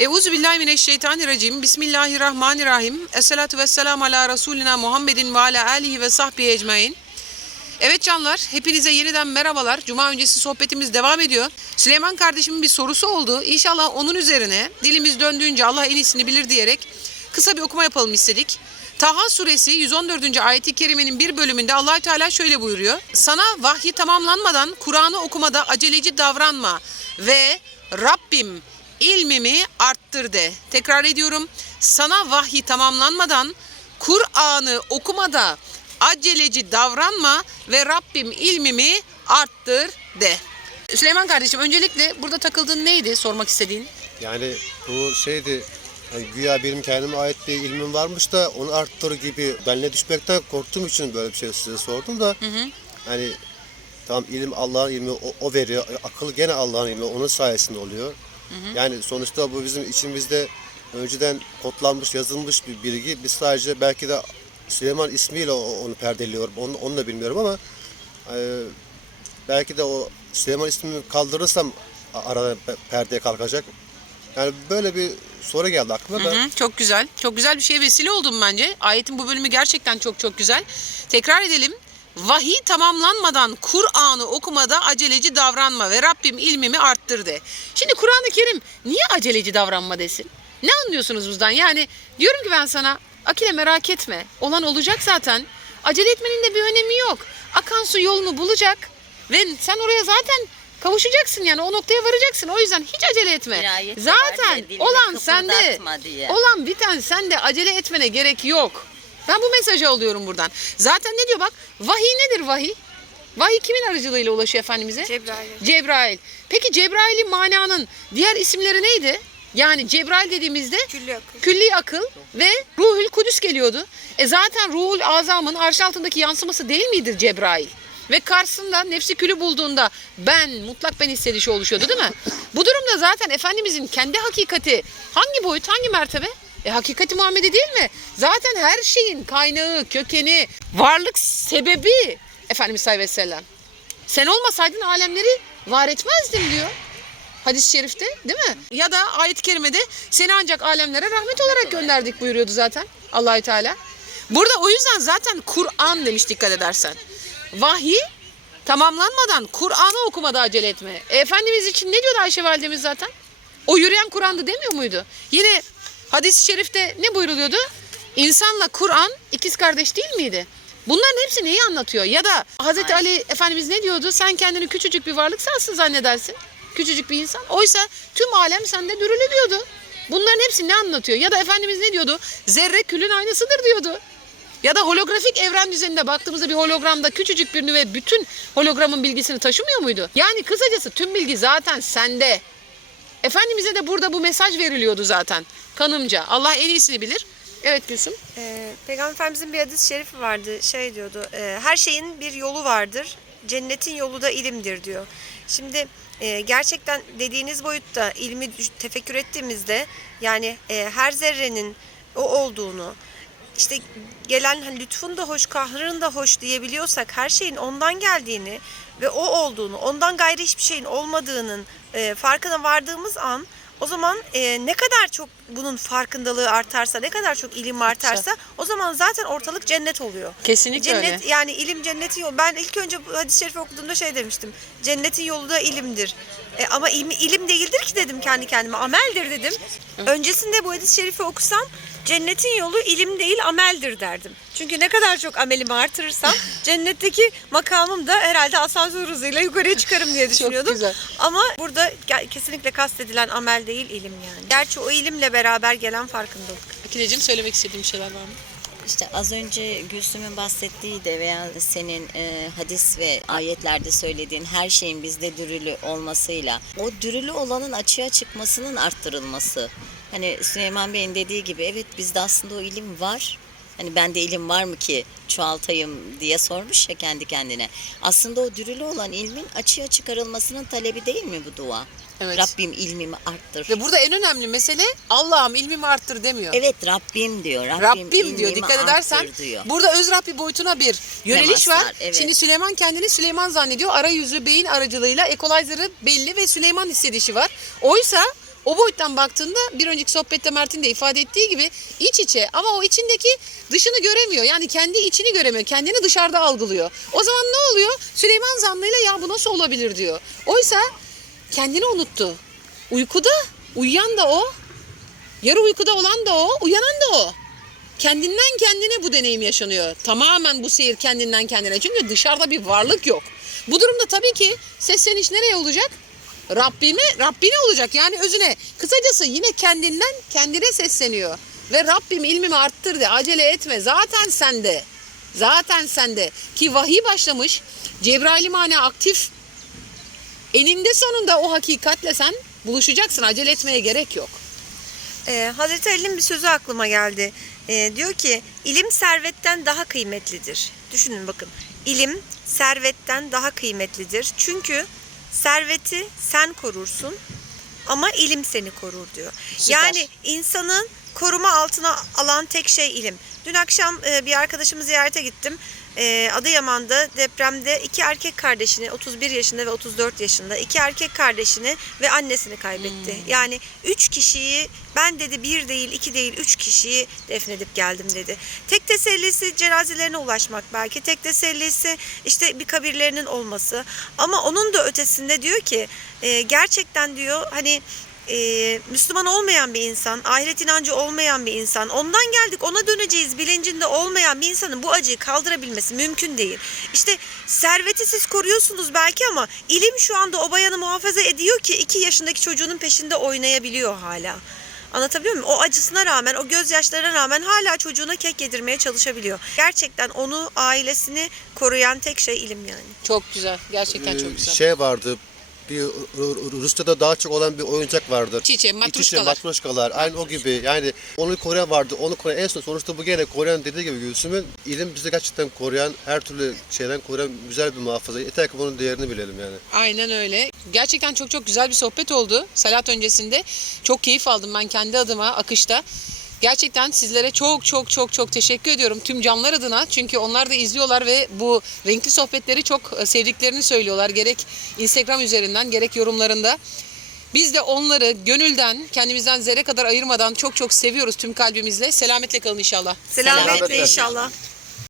Euzu billahi mineşşeytanirracim. Bismillahirrahmanirrahim. Esselatu vesselam ala Resulina Muhammedin ve ala alihi ve sahbihi ecmain. Evet canlar, hepinize yeniden merhabalar. Cuma öncesi sohbetimiz devam ediyor. Süleyman kardeşimin bir sorusu oldu. İnşallah onun üzerine dilimiz döndüğünce Allah en iyisini bilir diyerek kısa bir okuma yapalım istedik. Taha suresi 114. ayeti kerimenin bir bölümünde allah Teala şöyle buyuruyor. Sana vahyi tamamlanmadan Kur'an'ı okumada aceleci davranma ve Rabbim ilmimi arttır de. Tekrar ediyorum. Sana vahyi tamamlanmadan Kur'an'ı okumada aceleci davranma ve Rabbim ilmimi arttır de. Süleyman kardeşim öncelikle burada takıldığın neydi sormak istediğin? Yani bu şeydi hani güya benim kendime ait bir ilmim varmış da onu arttır gibi benle düşmekten korktuğum için böyle bir şey size sordum da hani tamam ilim Allah'ın ilmi o, o veriyor akıl gene Allah'ın ilmi onun sayesinde oluyor. Yani sonuçta bu bizim içimizde önceden kodlanmış yazılmış bir bilgi biz sadece belki de Süleyman ismiyle onu perdeliyorum onu, onu da bilmiyorum ama e, belki de o Süleyman ismini kaldırırsam a- aradan pe- perdeye kalkacak. Yani böyle bir soru geldi aklıma da. Hı, çok güzel. Çok güzel bir şeye vesile oldum bence. Ayetin bu bölümü gerçekten çok çok güzel. Tekrar edelim. Vahiy tamamlanmadan Kur'an'ı okumada aceleci davranma ve Rabbim ilmimi arttır de. Şimdi Kur'an-ı Kerim niye aceleci davranma desin? Ne anlıyorsunuz bundan? Yani diyorum ki ben sana Akile merak etme. Olan olacak zaten. Acele etmenin de bir önemi yok. Akan su yolunu bulacak ve sen oraya zaten kavuşacaksın yani o noktaya varacaksın. O yüzden hiç acele etme. Zaten olan sende. diye. Olan biten sende acele etmene gerek yok. Ben bu mesajı alıyorum buradan. Zaten ne diyor bak? Vahiy nedir vahiy? Vahiy kimin aracılığıyla ulaşıyor Efendimiz'e? Cebrail. Cebrail. Peki Cebrail'in mananın diğer isimleri neydi? Yani Cebrail dediğimizde Külli akıl. külli akıl ve ruhül kudüs geliyordu. E zaten ruhul azamın arş altındaki yansıması değil midir Cebrail? Ve karşısında nefsi külü bulduğunda ben, mutlak ben hissedişi oluşuyordu değil mi? Bu durumda zaten Efendimizin kendi hakikati hangi boyut, hangi mertebe? E hakikati Muhammed'i değil mi? Zaten her şeyin kaynağı, kökeni, varlık sebebi Efendimiz sallallahu aleyhi ve sellem. Sen olmasaydın alemleri var etmezdim diyor. Hadis-i şerifte değil mi? Ya da ayet-i kerimede seni ancak alemlere rahmet olarak gönderdik buyuruyordu zaten Allahü Teala. Burada o yüzden zaten Kur'an demiş dikkat edersen. Vahiy tamamlanmadan Kur'an'ı okumada acele etme. E, Efendimiz için ne diyordu Ayşe validemiz zaten? O yürüyen Kur'an'dı demiyor muydu? Yine hadis-i şerifte ne buyruluyordu? İnsanla Kur'an ikiz kardeş değil miydi? Bunların hepsi neyi anlatıyor? Ya da Hazreti Ali Efendimiz ne diyordu? Sen kendini küçücük bir varlık sensin zannedersin. Küçücük bir insan. Oysa tüm alem sende dürülü diyordu. Bunların hepsi ne anlatıyor? Ya da Efendimiz ne diyordu? Zerre külün aynısıdır diyordu. Ya da holografik evren düzeninde baktığımızda bir hologramda küçücük bir nüve bütün hologramın bilgisini taşımıyor muydu? Yani kısacası tüm bilgi zaten sende. Efendimiz'e de burada bu mesaj veriliyordu zaten. Kanımca. Allah en iyisini bilir. Evet Gülsüm. Ee, Peygamber Efendimizin bir hadis-i şerifi vardı. Şey diyordu. e, her şeyin bir yolu vardır. Cennetin yolu da ilimdir diyor. Şimdi e, gerçekten dediğiniz boyutta ilmi tefekkür ettiğimizde yani e, her zerrenin o olduğunu işte gelen hani lütfun da hoş, kahrın da hoş diyebiliyorsak her şeyin ondan geldiğini ve o olduğunu, ondan gayrı hiçbir şeyin olmadığının e, farkına vardığımız an o zaman e, ne kadar çok bunun farkındalığı artarsa, ne kadar çok ilim artarsa o zaman zaten ortalık cennet oluyor. Kesinlikle Cennet öyle. yani ilim cennetin yolu. Ben ilk önce hadis-i şerifi okuduğumda şey demiştim. Cennetin yolu da ilimdir. E, ama ilim, ilim değildir ki dedim kendi kendime. Ameldir dedim. Öncesinde bu hadis-i şerifi okusam cennetin yolu ilim değil ameldir derdim. Çünkü ne kadar çok amelimi artırırsam cennetteki makamım da herhalde asansör hızıyla yukarıya çıkarım diye düşünüyordum. güzel. Ama burada kesinlikle kastedilen amel değil ilim yani. Gerçi o ilimle beraber gelen farkındalık. Akile'cim söylemek istediğim şeyler var mı? İşte az önce Gülsüm'ün bahsettiği de veya senin e, hadis ve ayetlerde söylediğin her şeyin bizde dürülü olmasıyla o dürülü olanın açığa çıkmasının arttırılması. Hani Süleyman Bey'in dediği gibi evet bizde aslında o ilim var. Hani bende ilim var mı ki çoğaltayım diye sormuş ya kendi kendine. Aslında o dürülü olan ilmin açığa çıkarılmasının talebi değil mi bu dua? Evet. Rabbim ilmimi arttır. Ve burada en önemli mesele Allah'ım ilmimi arttır demiyor. Evet Rabbim diyor. Rabbim, Rabbim diyor dikkat edersen diyor. burada öz Rabbi boyutuna bir yöneliş Temaslar, var. evet. Şimdi Süleyman kendini Süleyman zannediyor. Arayüzü beyin aracılığıyla equalizer'ı belli ve Süleyman hissedişi var. Oysa O boyuttan baktığında bir önceki sohbette Mert'in de ifade ettiği gibi iç içe ama o içindeki dışını göremiyor. Yani kendi içini göremiyor. Kendini dışarıda algılıyor. O zaman ne oluyor? Süleyman Zanlı'yla ya bu nasıl olabilir diyor. Oysa kendini unuttu. Uykuda uyuyan da o. Yarı uykuda olan da o, uyanan da o. Kendinden kendine bu deneyim yaşanıyor. Tamamen bu seyir kendinden kendine. Çünkü dışarıda bir varlık yok. Bu durumda tabii ki sesleniş nereye olacak? Rabbime, Rabbine olacak. Yani özüne. Kısacası yine kendinden kendine sesleniyor. Ve Rabbim ilmimi arttır de acele etme. Zaten sende. Zaten sende. Ki vahiy başlamış. Cebrail imane aktif. Eninde sonunda o hakikatle sen buluşacaksın. Acele etmeye gerek yok. Ee, Hazreti Ali'nin bir sözü aklıma geldi. Ee, diyor ki ilim servetten daha kıymetlidir. Düşünün bakın. İlim servetten daha kıymetlidir. Çünkü serveti sen korursun ama ilim seni korur diyor. Süper. Yani insanın koruma altına alan tek şey ilim. Dün akşam e, bir arkadaşımı ziyarete gittim. E, Adıyaman'da depremde iki erkek kardeşini 31 yaşında ve 34 yaşında iki erkek kardeşini ve annesini kaybetti. Yani üç kişiyi ben dedi bir değil iki değil üç kişiyi defnedip geldim dedi. Tek tesellisi cenazelerine ulaşmak belki tek tesellisi işte bir kabirlerinin olması ama onun da ötesinde diyor ki e, gerçekten diyor hani e, Müslüman olmayan bir insan, ahiret inancı olmayan bir insan, ondan geldik ona döneceğiz bilincinde olmayan bir insanın bu acıyı kaldırabilmesi mümkün değil. İşte serveti siz koruyorsunuz belki ama ilim şu anda o bayanı muhafaza ediyor ki iki yaşındaki çocuğunun peşinde oynayabiliyor hala. Anlatabiliyor muyum? O acısına rağmen, o gözyaşlarına rağmen hala çocuğuna kek yedirmeye çalışabiliyor. Gerçekten onu, ailesini koruyan tek şey ilim yani. Çok güzel. Gerçekten çok Ee, güzel. Şey vardı. Bir Ru- Ru- Rusya'da daha çok olan bir oyuncak vardır. Çiçe, İç içe matruşkalar. matruşkalar. Aynı o gibi. Yani onu koruyan vardı. Onu koruyan en son sonuçta bu gene koruyan dediği gibi Gülsüm'ün ilim bizi gerçekten koruyan, her türlü şeyden koruyan güzel bir muhafaza. Yeter ki bunun değerini bilelim yani. Aynen öyle. Gerçekten çok çok güzel bir sohbet oldu. Salat öncesinde. Çok keyif aldım ben kendi adıma akışta. Gerçekten sizlere çok çok çok çok teşekkür ediyorum tüm canlar adına. Çünkü onlar da izliyorlar ve bu renkli sohbetleri çok e, sevdiklerini söylüyorlar. Gerek Instagram üzerinden gerek yorumlarında. Biz de onları gönülden, kendimizden zerre kadar ayırmadan çok çok seviyoruz tüm kalbimizle. Selametle kalın inşallah. Selametle Selametle. inşallah.